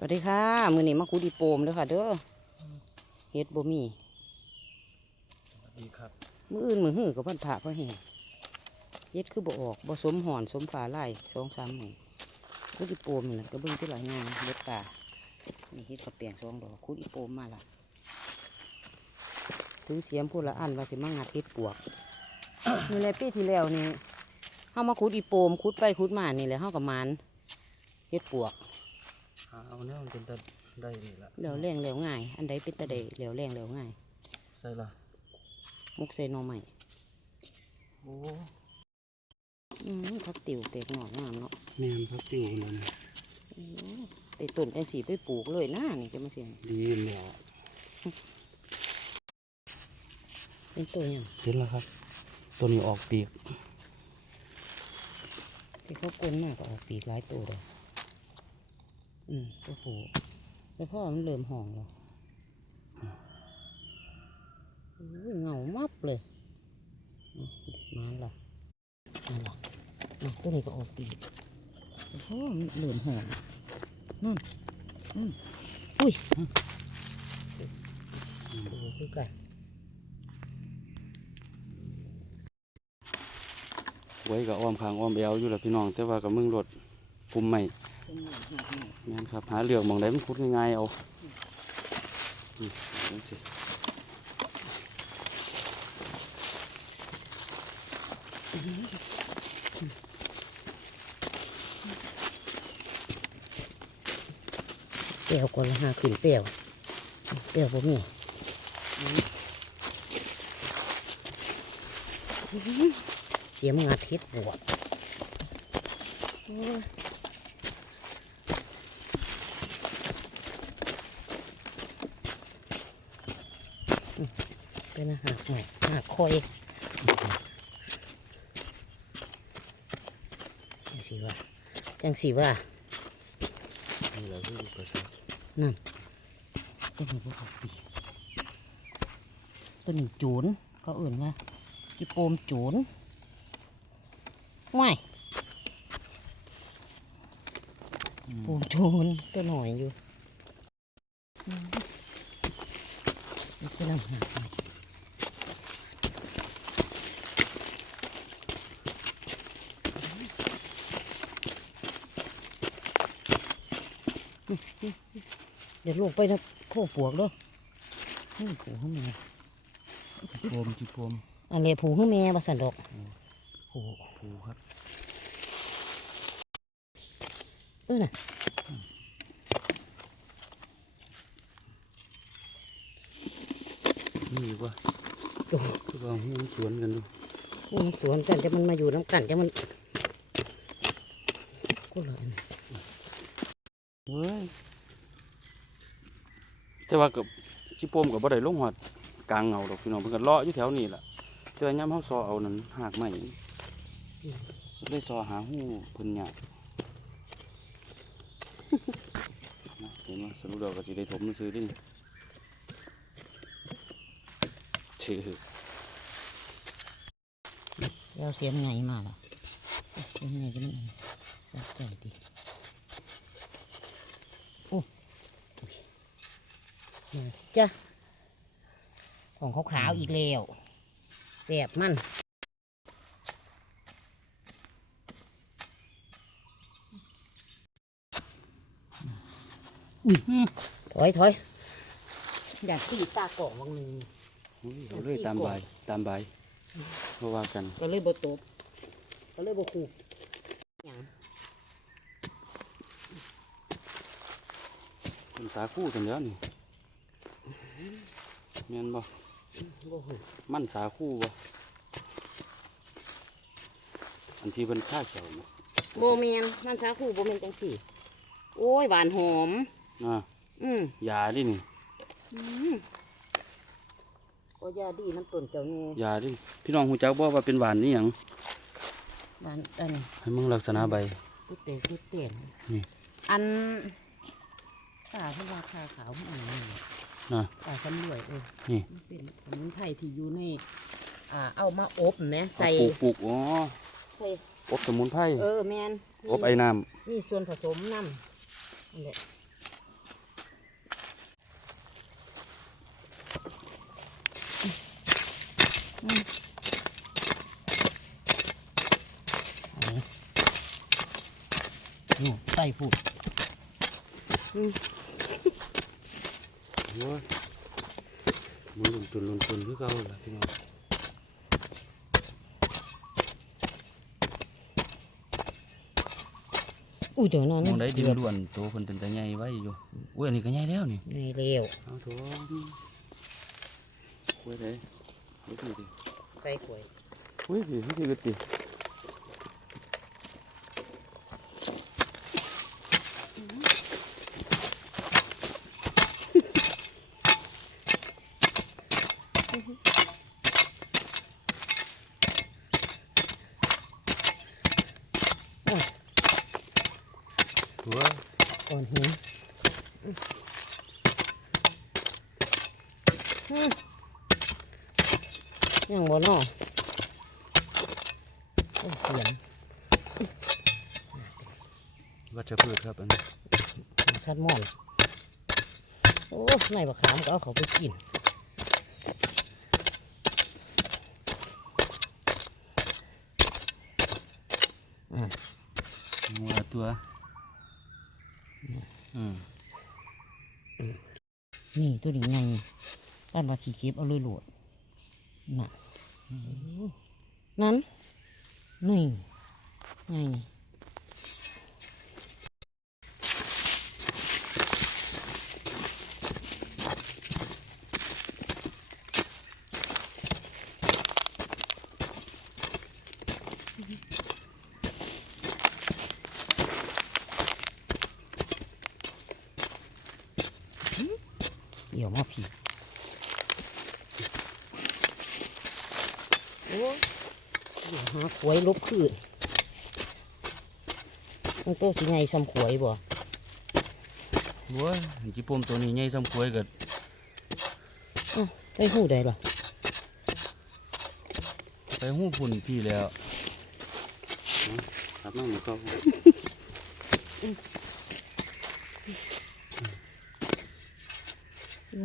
สวัสดีค่ะ มือนี้มาคูดีโปมเด้อค่ะ เด้อเฮ็ดบ่มีสวัสดีครับ มืออื่นมือหื้อกับพันผ่าพ่อแห่เฮ็ดคือบ่ออกบ่สมหอนสมฝาไล่สองสามหมื่นคูดีโปมนี่แหละก็เบิ่งที่หลายงานเฮ็ดป่านี่เฮ็ดกระเปียงสองดอกคูดีโปมมาละถือเสียมพูดละอันว่าสิมางัดเฮ็ดปวกนี่แหละปีที่แล้วนี่เฮามาขุดอีโปมขุดไปขุดมานี่แหละเฮากับมันเฮ็ดปวกหา เอาแนวมันเป็นตะได้นี่ละเหลวแรงเหลวง่าย อันใดเป็นตะเดเหลวแรงเหลวง่าย ใช่ละมุกใส่หนอใหม่โอ้อืมพักติ๋วเตกงอกงามเนาะแม่นพักติวนั่นอืมไปต้นจังสีไปปลูกเลยนะนี่จะมาเสียงดีแล้วเป็นตัวหยังเห็นแล้วครับ ตัวนี้ออกปีกที่เขากลนมากก็ออกปีกหลายตัวเลย อืมตัวผูแล้วพ่อมันเริ่มห่องแล้วอุ้ยเหงามับเลยมาละมาละมาตัวนี้ก็ออกปีกแล้วพ่อมันเริ่มห่องนั่นอืมอุ้ยดูคือกันไว้กับอ้อมคางอ้อมแอวอยู่แหละพี่น้อง แต่ว่ากับมึงรถปุ่มใหม่ นหนังหักหน่นครับหาเหลือกมองได้มันคุดง่ายๆเอาอืมนั่นสิเปรี้ยวก่อนละหาขึ้นเปรี้ยวเปรี้ยวบ่มีเสียมงัดเฮ็ดบวกโอ้ยอืม เป็นอาหารหน่อยอาหารคอยจังสีว่าจังสีว่านี่แหละที่ประชานั่นตัวนี้พวกเขาปีตัวนี้จูนเขาเอื่นว่าจิโปมจูนไม่โปมจูนตัวหน่อยอยู่อืมนี่คือนำหาไป เดี๋ยวลงไปนะโคปวกเด้อนี่ผูข้างแม่โปมจีโปมอันนี้ผูข้างแม่บาสันดอกผูผูครับเออน่ะนี่อีกว่าโอ้คือว่าหูสวนกันดูมันสวนกันจะมันมาอยู่น้ำกันจะมันก็เลย เว้ยแต่ว่ากับจีโปมกับบ่ได้ลงหอดกลางเงาดอกพี่น้องเพิ่นก็เลาะอยู่แถวนี้ล่ะแต่ว่าย่ำเฮาซอเอานั่นหากไม้ได้ซอหาหูเพิ่นยากนะเห็นว่าสรุปเราก็สิได้ถมซื้อดิชื่อเราเสียมไงมาล่ะเสียมไงก็มันรักใจดีโอ้อุ๊ยมาสิ จ้ะของขาวๆอีกแล้วเสียบมันอุ้ยถอยถอยอยากตีตากล่องวังหนึงอุ้ยเอาเลยตามใบายตามใบายเพราะว่ากันก็เลยบ่ตบก็เลยบ่คูบหยังเป็นสาคูจังเดียวนี่ แม่นบ่บ่หูมันสาคูบ่อันที่เป็นข้าเขียวนะโบแมนมันสาคูบ่แมนจังสี่ โอ้ยหวานหอมอะอืมยาดินี่อืมก็ยาดีน้ำต้นเจ้าแน่ยาดิพี่น้องหูจักบ่ว่าเป็นหวานนี่หยังหวานอันนี้ให้มึงลักษณะใบกุเตกุเตียนนี่อันตาเพนราคาขาวมันอันนี้ นะป่าสำรวยเออนี่เป็นสมุนไพรที่อยู่ในอ่าเอามาอบแหมใส่ปลูกปลูกอ๋อใส่อบสมุนไพรเออแมนอบไอ้น้ำมีส่วนผสมน้ำนี่แหละนู่ใส่ผูด โอ้ยมันลงตุนลงตุนคือเก่าล่ะพี่น้องอุ้ยเดี๋ยวนั้นมองได้ดินล้วนโตเพิ่นเป็นตาใหญ่ไว้อยู่อุ้ยอันนี้ก็ใหญ่แล้วนี่ในเร็วเอาโถอุ้ยเลยอุ้ยพี่ดิใส่ขวยอุ้ยพี่พี่ก็ติตัว ยังบ่นอโอ้เสียงวัชพืชครับอันนี้คัดมอนโอ้ในบักขามก็เอาเขาไปกินงัวตัว อืมนี่ตัวนี้ไงป้านว่าสีเก็บเอาเลยโหลด น่ะนั้นนี่ไง เดี๋ยวมาผีโอ้ยเดี๋ยวหา ขวยลบคืนมันโตสิไงซ้ำขวยบ่โอ้ยจิปมตัวนี้ใหญ่ซ้ำกล้วยก็ไปหูได้หรอไปหู้พุ่นพี่แล้วครับน้องเขา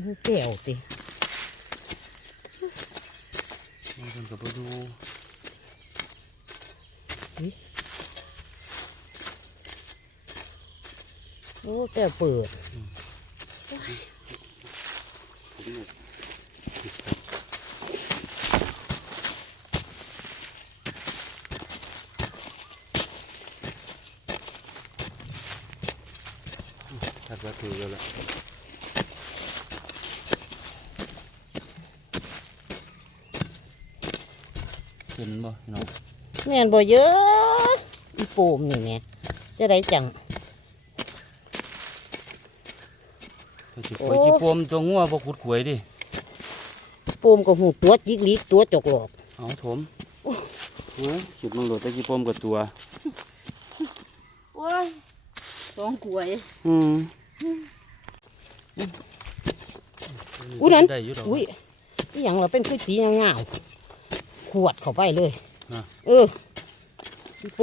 หูแก้วสิน้องเพิ่นก็บ่ดู โอ้แก้วเปิดถัดว่าถือแล้วล่ะเห็นบ่พี่น้อง แม่นบ่เยอะอีโปมนี่แม่จะได้จังไปสิไปจิปมตัวงัวบ่ขุดขวยดิโปมกับหูตัวจิกลิกตัวจกหลอกเอาถมเฮ้ยจุดมึงโหลดแต่จิปมกับตัวโอ้ยสองขวยอืมอุ๊ยนั่นได้อยู่ดอกอุ้ยนี่อย่างเราเป็นคือสีเงาๆขวดเข้าไปเลยอะ เอออีโป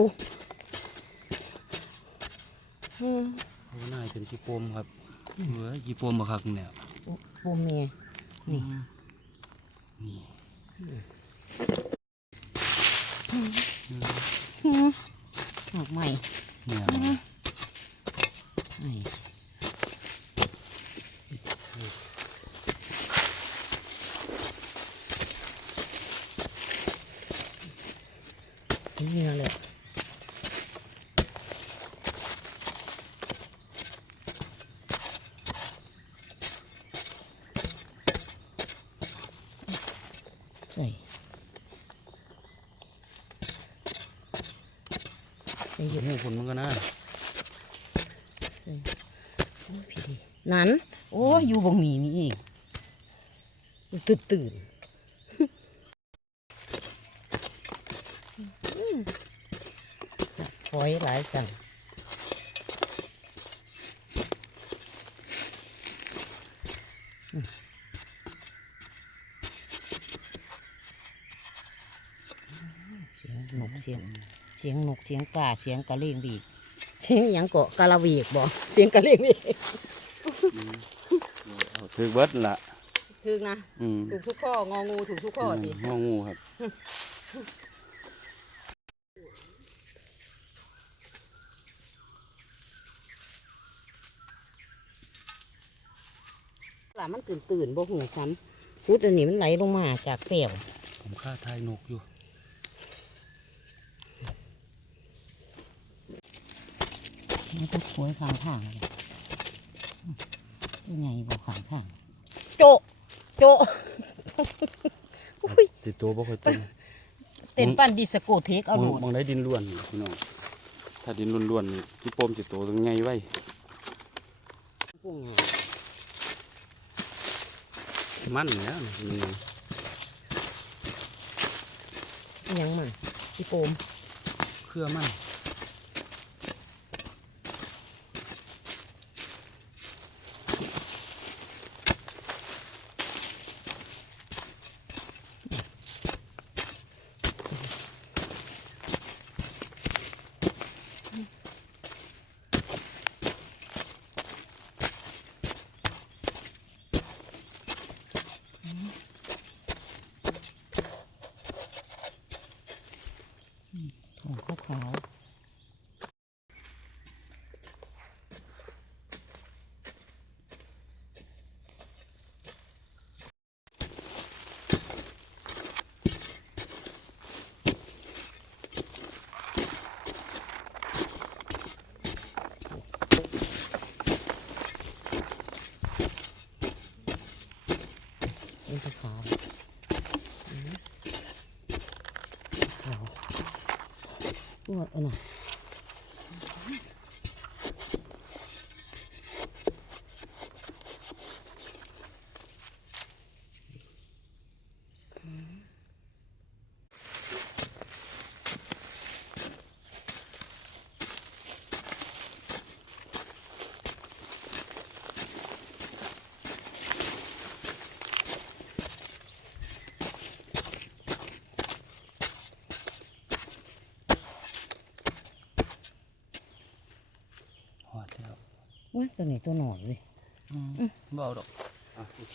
อืมโอ้น่าจะเป็นจิปมครับเฮ้ยจิปมบ่คักเนี่ยโปมเนี่ยนี่นี่อืมดอกไม้เนี่ย นี่นี่แหละใส่ใส่ อ เยยู่อะหูผลมันก็น่าโอ้ยพี่ดีนั้น โอ้ยอยู่บงหนีนี่เองอยู่ตื่นตื่นอืมฝอยหลายสั่งอืมเสียงนกเสียง เสียงนกเสียงกาเสียงกระเลงบีกเสียงหยังเกาะกะละเวีกบ่เสียงกระเลงบีกเอาถือเบิดนั่นล่ะถึกนะอืมถูกทุกข้ององูถูกทุกข้อดิงองูครับหลามันตื่นตื่นๆบ่หูซ้ำพุดอันนี้มันไหลลงมาจากเปลวผมฆ่าทายนกอยู่ นก็ควยข้างทางเลยยังไงบ่ข้างทางโจะโจะอุ้ยสิตัวบ่ค่อยตึงเต้นปั้นดิสโกเทคเอาโหลมองดมองได้ดินล้วนพี่น้องถ้าดินล้วนๆนี่ที่โปมสิตัวตรงไงไว้พวกไงมันเนี่ยมันยังอิหยังมันพี่โปมเครือมัน ของขาวขาวเป็นขาวขาวอืมขาว อ้วนเอาหน่อย หอดแล้ว อุ้ย ตัวนี้ตัวหน่อยเลยบ่เอาดอกอะโอเค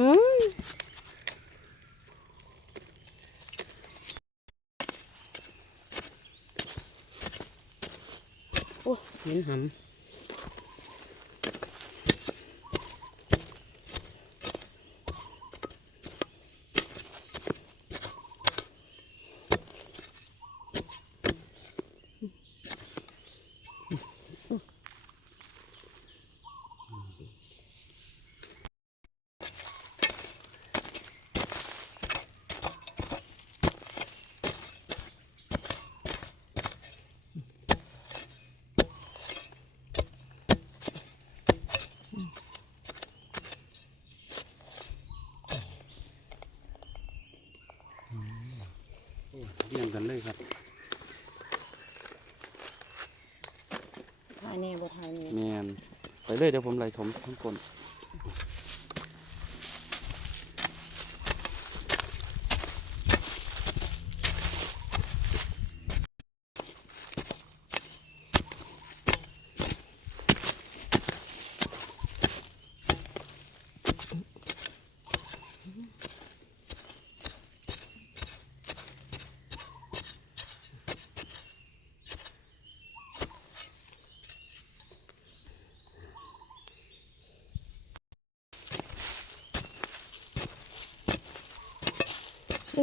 หืมโอ้ยเห็นหำรียงกันเลยครับ ทายแน่บ่ทายแน่ แมน ไปเลยเดี๋ยวผมไล่ถมทั้งบน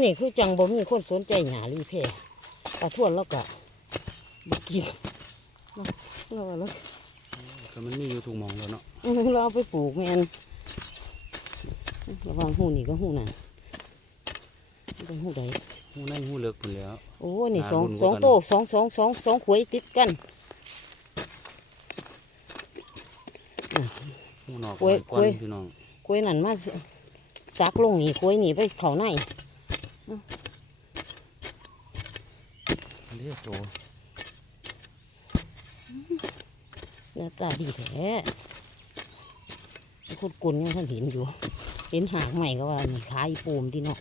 นี่คือจังบ่มีคนสนใจหาลีแพรปลาทวนแล้วก็บ่กินเนาะเราว่าแล้วก็มันมีอยู่ถูกหมองแล้วเนาะอื้อเราเอาไปปลูกแม่นระวังหูนี่ก็หูนั่นเป็นหูใดหูในหูเลิกพุ่นแหล้ว โอ้นี่หาสองรุ่นสองกันโตสองสองสองสองขวยติดกันหูนอกโอ้ยก้อนโอ้ยพี่น้องขวยนั่นมาสซักลงนี่ขวยนี่ไปเขาใน เรียกโตหน้าตาดีแท้คุดกุนยังท่านเห็นอยู่ เห็นหางใหม่ก็ว่านี่ขาอีปูมที่เนาะ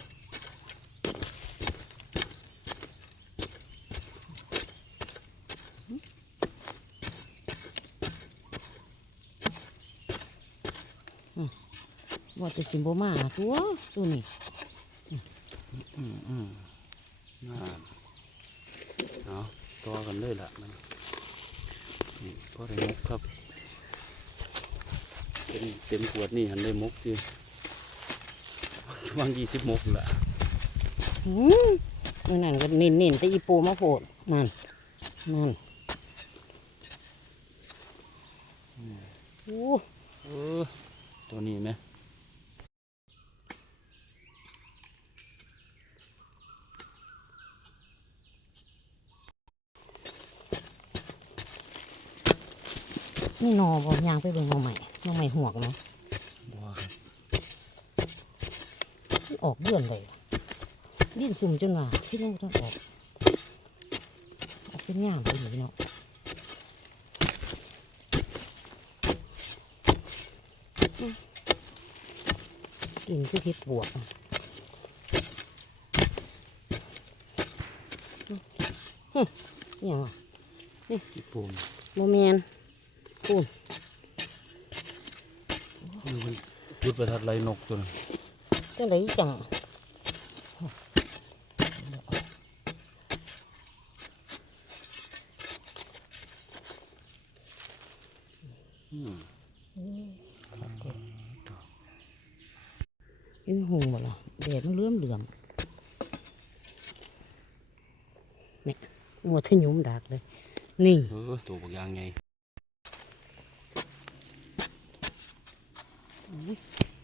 อืมว่าจะสิมโบมาตัวตัวนี้อืมอืมน่า เอาตัวกันเลยล่ะมันนี่ก็ได้มุกครับเต็มเต็มขวดนี่หันได้มุกดีวางยี่สิบมุกละอืมนั่นก็เน้นเน้นๆแต่อีปูมาโผดนั่นนั่นโอ้ เออตัวนี้ไหม นี่หนอ บ่ยางไปเบิ่งหนอใหม่หนอใหม่หวกไหมบัวครับออกเดือนเลยดิ้นซุ่มจนว่าที่เราต้องออกออกเป็นย่ามไปหนีเนาะอืมกินคือเห็ดบวกอะอืมฮึอหย่างอะกี่ปุ่มโมเมนพูดนี่มันจุด ประทัดไรนกตัวนั้จังไดจังอืมยืนหงบ่ล่ะแดดมันเลื่อมเหลือมเนี่ยหัวทะยุ่มดักเลย นี่เออตัวบางอย่างไง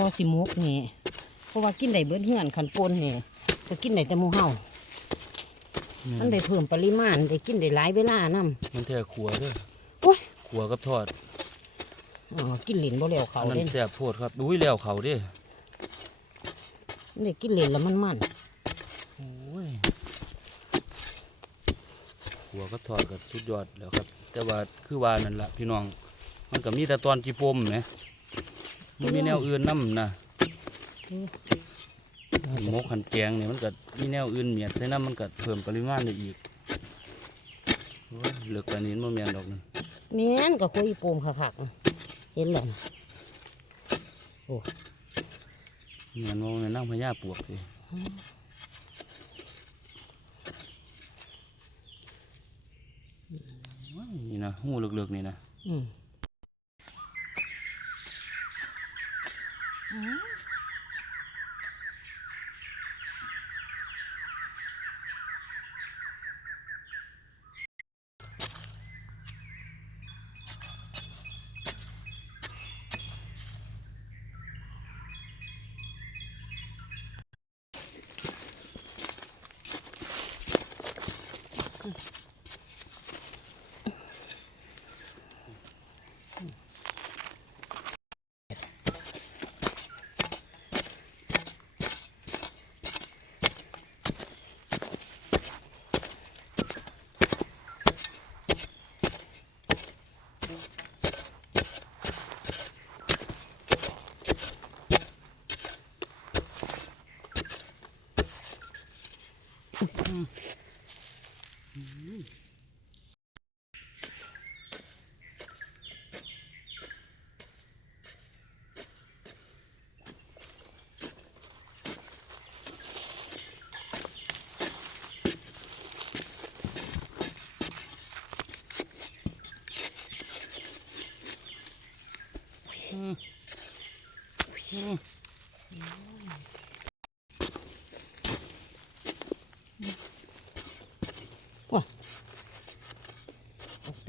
ออก็สิมุกนี่เพราะว่ากินได้เบิดเหือนขันปนนี่ก็กินได้แต่หมูเห่ามันได้เพิ่มปริมาณได้กินได้หลายเวลานำมันแท้ขัวเด้อโอ้ยขัวกับทอดอ๋อกินเหรนบ่แล้วเขาอันนั้เล่นนแซ่บโพดครับอุ้ยแล้วเขาเด้ได้กินเหรนแล้วมันมันโอ้ยขัวกับทอดก็สุดยอดแล้วครับ แต่ว่าคือว่านั่นละพี่น้อง มันก็มีแต่ตอนจีปมไห มมันมีแนวอื่นนํนะหมกขันแกงเนี่ยมันก็มีแนวอื่นเมียดใส่น้ำมันก็เพิ่มปริมาณได้อีกโอ้ยเหลือกกันนี้มันแมงดอกนึงแม่นก็คุยโปมคักๆเห็นแล้วนะเงินว่ามันนั่งพญาปวกสินี่นะหูเลือกๆนี่นะอืมม Mm.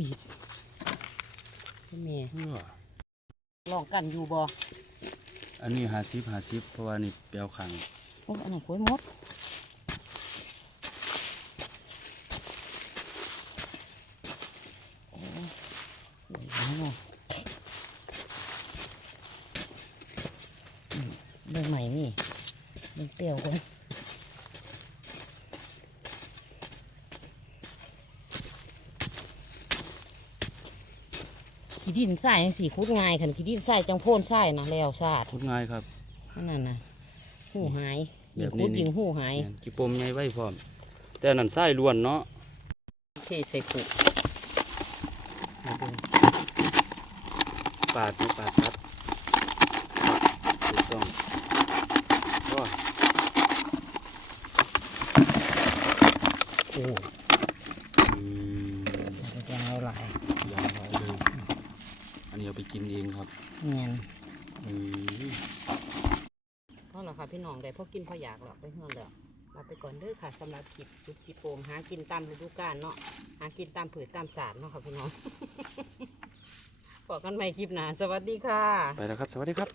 เอาปีบแม่ลองกันอยู่บ่อันนี้หาซิบหาซิบเพราะว่านี่เปียวขังโอ้ยอันนั้นคุยหมดโอ้ยโอ้ยเอาอืมเบิ่งใหม่นี่เบิ่งเปรี้ยวกันขี้ ดินทรายยังสีคุดง่ายคันขี้ดินทรายจังโพ่นทรายนะแล้วชาดทุดง่ายครับนั่นน่ะนะหูหายแบยิงบนี้คุดนี่ยิงหูหายแม่นจิปมใหญ่ไว้พร้อม แต่อันนั่นไส้ล้วนเนาะเทใส่ขุมาดูปาดนี่ปาดครับถูกต้องก็โอ้อืม มันจะเอาหลาย ยาวไว้เลย อันนี้เอาไป กินเองครับเงียนอืมเพราะเหรอค่ะพี่น้องได้พอกินพออยากหรอกไปเฮือนแล้วลาไปก่อนเด้อค่ะสำหรับคลิปจุดจิโปมหากินตามฤดูกาลเนาะหากินตามผืชตามสารเนาะค่ะพี่น้องบอกกันใหม่คลิปหน้าสวัสดีค่ะ ไปแล้วครับ สวัสดีครับ